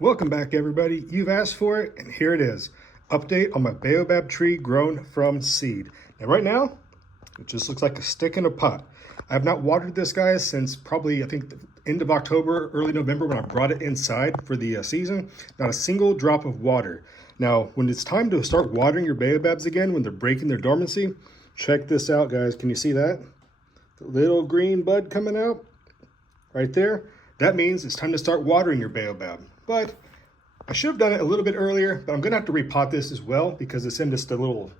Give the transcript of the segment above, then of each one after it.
Welcome back, everybody. You've asked for it, and here it is. Update on my baobab tree grown from seed. Now, right now, it just looks like a stick in a pot. I have not watered this, guys, since probably, I think, the end of October, early November, when I brought it inside for the season. Not a single drop of water. Now, when it's time to start watering your baobabs again, when they're breaking their dormancy, check this out, guys. Can you see that? The little green bud coming out right there. That means it's time to start watering your baobab. But I should have done it a little bit earlier, but I'm gonna have to repot this as well because it's in just a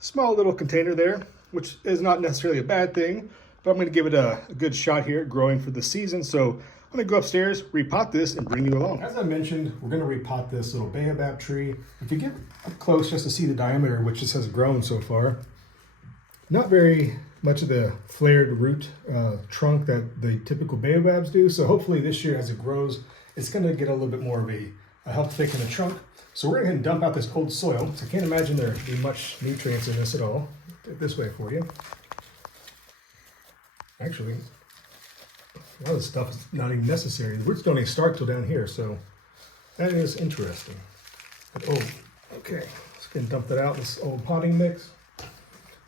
small little container there, which is not necessarily a bad thing, but I'm gonna give it a good shot here at growing for the season. So I'm gonna go upstairs, repot this, and bring you along. As I mentioned, we're gonna repot this little baobab tree. If you get up close just to see the diameter, which this has grown so far, not very much of the flared root trunk that the typical baobabs do. So hopefully this year as it grows, it's gonna get a little bit more of a help thicken the trunk. So we're gonna go ahead and dump out this old soil. So I can't imagine there be much nutrients in this at all. Do it this way for you. Actually, a lot of this stuff is not even necessary. The roots don't even start till down here, so that is interesting. But, okay, let's go and dump that out, this old potting mix.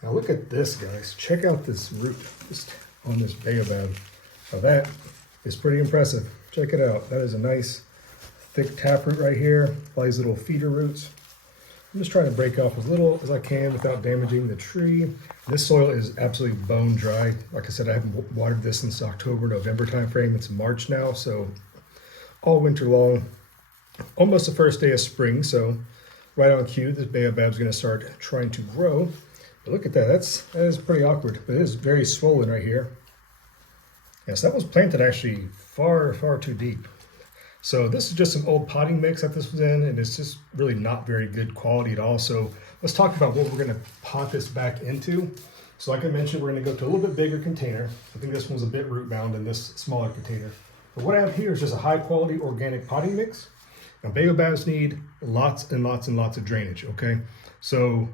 Now look at this, guys. Check out this root just on this baobab. Now that is pretty impressive. Check it out. That is a nice thick taproot right here. All these little feeder roots. I'm just trying to break off as little as I can without damaging the tree. This soil is absolutely bone dry. Like I said, I haven't watered this since October, November timeframe. It's March now, so all winter long. Almost the first day of spring, so right on cue, this baobab's gonna start trying to grow. But look at that, that is pretty awkward, but it is very swollen right here. Yes, that was planted actually far too deep. So this is just some old potting mix that this was in, and it's just really not very good quality at all. So let's talk about what we're gonna pot this back into. So like I mentioned, we're gonna go to a little bit bigger container. I think this one's a bit root bound in this smaller container. But what I have here is just a high quality organic potting mix. Now baobabs need lots and lots and lots of drainage, okay? So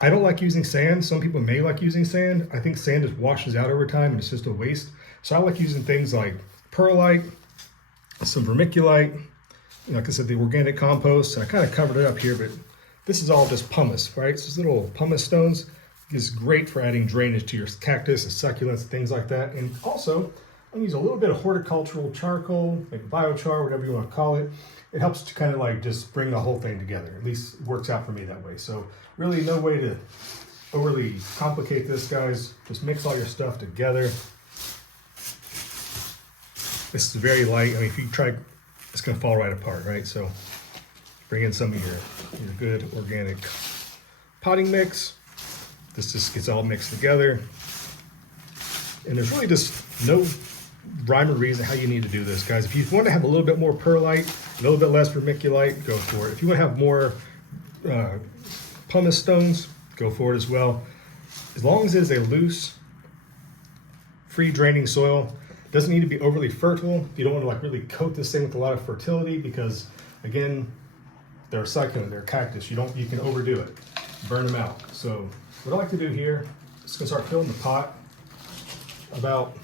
I don't like using sand. Some people may like using sand. I think sand just washes out over time and it's just a waste. So I like using things like perlite, some vermiculite, like I said, the organic compost. I kind of covered it up here, but this is all just pumice, right? So these little pumice stones is great for adding drainage to your cactus and succulents, things like that. And also, I'm gonna use a little bit of horticultural charcoal, like biochar, whatever you want to call it. It helps to kind of like just bring the whole thing together. At least it works out for me that way. So really no way to overly complicate this, guys. Just mix all your stuff together. This is very light. I mean, if you try, it's gonna fall right apart, right? So bring in some of your good organic potting mix. This just gets all mixed together. And there's really just no rhyme or reason how you need to do this, guys. If you want to have a little bit more perlite, a little bit less vermiculite, go for it. If you want to have more pumice stones, go for it as well. As long as it is a loose, free draining soil, doesn't need to be overly fertile. You don't want to like really coat this thing with a lot of fertility because again, they're succulent, they're cactus. You can overdo it, burn them out. So what I like to do here is gonna start filling the pot about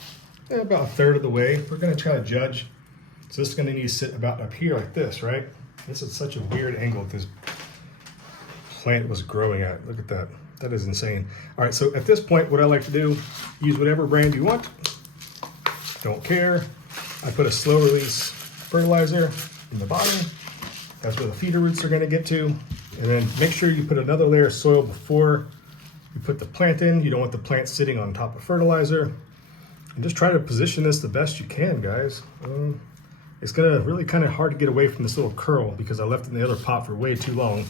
a third of the way. We're gonna try to judge. So this is gonna need to sit about up here like this, right? This is such a weird angle that this plant was growing at. Look at that, that is insane. All right, so at this point, what I like to do, use whatever brand you want. Don't care. I put a slow release fertilizer in the bottom. That's where the feeder roots are gonna get to. And then make sure you put another layer of soil before you put the plant in. You don't want the plant sitting on top of fertilizer. And just try to position this the best you can, guys. It's gonna really kind of hard to get away from this little curl because I left it in the other pot for way too long.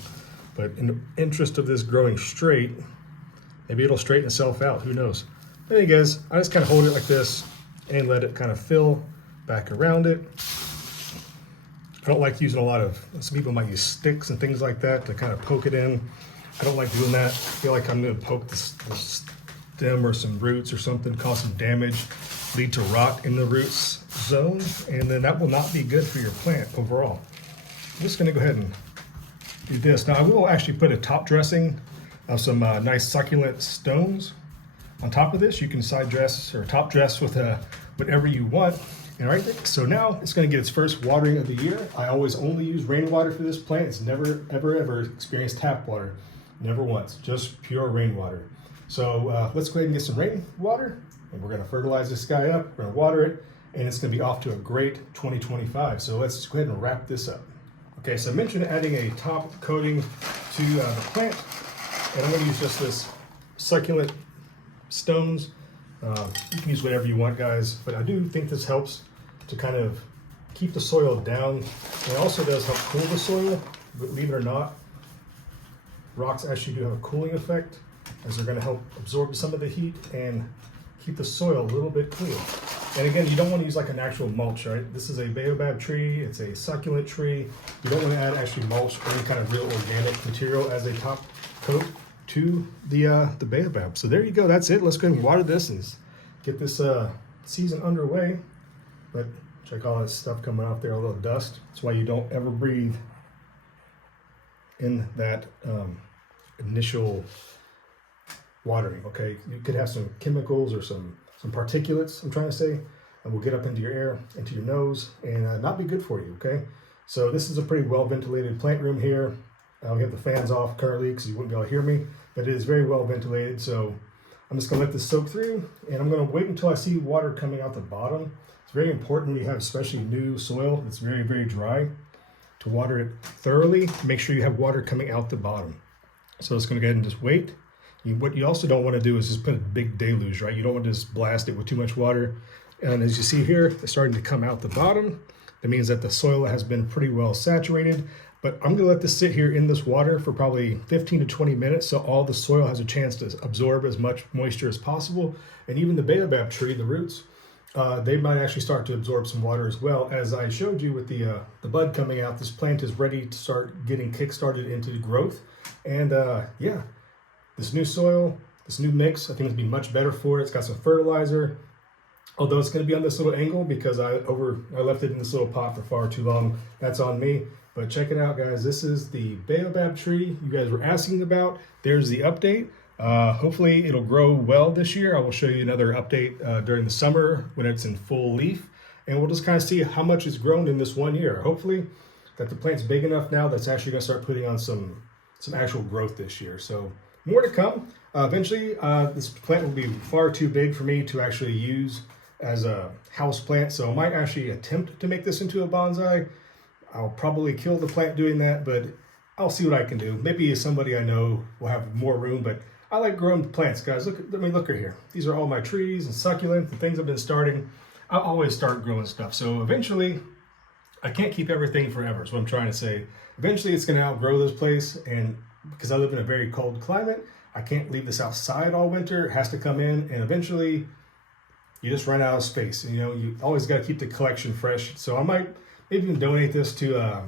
But in the interest of this growing straight, maybe it'll straighten itself out, who knows. But anyway, guys, I just kind of hold it like this and let it kind of fill back around it. I don't like using a lot of, some people might use sticks and things like that to kind of poke it in. I don't like doing that. I feel like I'm gonna poke the stem or some roots or something, cause some damage, lead to rot in the roots zone, and then that will not be good for your plant overall. I'm just gonna go ahead and do this. Now I will actually put a top dressing of some nice succulent stones on top of this. You can side dress or top dress with whatever you want. All right, so now it's going to get its first watering of the year. I always only use rainwater for this plant. It's never, ever experienced tap water. Never once, just pure rainwater. So let's go ahead and get some rainwater, and we're going to fertilize this guy up. We're going to water it, and it's going to be off to a great 2025. So let's go ahead and wrap this up. Okay, so I mentioned adding a top coating to the plant, and I'm going to use just this succulent stones. You can use whatever you want, guys, but I do think this helps to kind of keep the soil down. It also does help cool the soil, believe it or not. Rocks actually do have a cooling effect, as they're going to help absorb some of the heat and keep the soil a little bit cool. And again, you don't want to use like an actual mulch, right? This is a baobab tree, it's a succulent tree. You don't want to add actually mulch or any kind of real organic material as a top coat to the baobab. So there you go, that's it. Let's go ahead and water this and get this season underway. But check all that stuff coming off there, a little dust. That's why you don't ever breathe in that initial watering, okay? You could have some chemicals or some particulates, I'm trying to say, and will get up into your air, into your nose, and not be good for you, okay? So this is a pretty well ventilated plant room here. We have the fans off currently because you wouldn't be able to hear me, but it is very well ventilated. So I'm just gonna let this soak through, and I'm gonna wait until I see water coming out the bottom. It's very important when you have especially new soil that's very, very dry to water it thoroughly. Make sure you have water coming out the bottom. So it's gonna go ahead and just wait. What you also don't want to do is just put a big deluge, right? You don't want to just blast it with too much water. And as you see here, it's starting to come out the bottom. That means that the soil has been pretty well saturated. But I'm gonna let this sit here in this water for probably 15 to 20 minutes so all the soil has a chance to absorb as much moisture as possible. And even the baobab tree, the roots, they might actually start to absorb some water as well. As I showed you with the bud coming out, this plant is ready to start getting kick-started into growth. And yeah, this new soil, this new mix, I think it'll be much better for it. It's got some fertilizer, although it's going to be on this little angle because I left it in this little pot for far too long. That's on me. But check it out, guys. This is the baobab tree you guys were asking about. There's the update. Hopefully it'll grow well this year. I will show you another update during the summer when it's in full leaf, and we'll just kind of see how much it's grown in this 1 year. Hopefully that the plant's big enough now that's actually going to start putting on some actual growth this year. So more to come. Eventually this plant will be far too big for me to actually use as a house plant, so I might actually attempt to make this into a bonsai. I'll probably kill the plant doing that, but I'll see what I can do. Maybe somebody I know will have more room, but I like growing plants, guys. Look right here. These are all my trees and succulents, the things I've been starting. I'll always start growing stuff. So eventually, I can't keep everything forever, is what I'm trying to say. Eventually, it's gonna outgrow this place, and because I live in a very cold climate, I can't leave this outside all winter. It has to come in, and eventually, you just run out of space. You know, you always gotta keep the collection fresh. So I might maybe even donate this to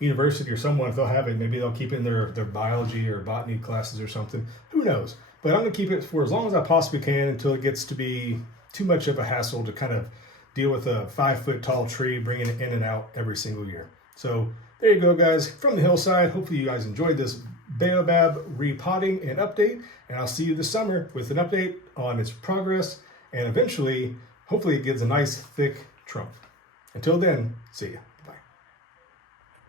university or someone if they'll have it. Maybe they'll keep it in their biology or botany classes or something. Who knows? But I'm gonna keep it for as long as I possibly can until it gets to be too much of a hassle to kind of deal with a 5-foot tall tree, bringing it in and out every single year. So there you go, guys, from the hillside. Hopefully you guys enjoyed this baobab repotting and update, and I'll see you this summer with an update on its progress, and eventually, hopefully it gives a nice thick trunk. Until then, see ya.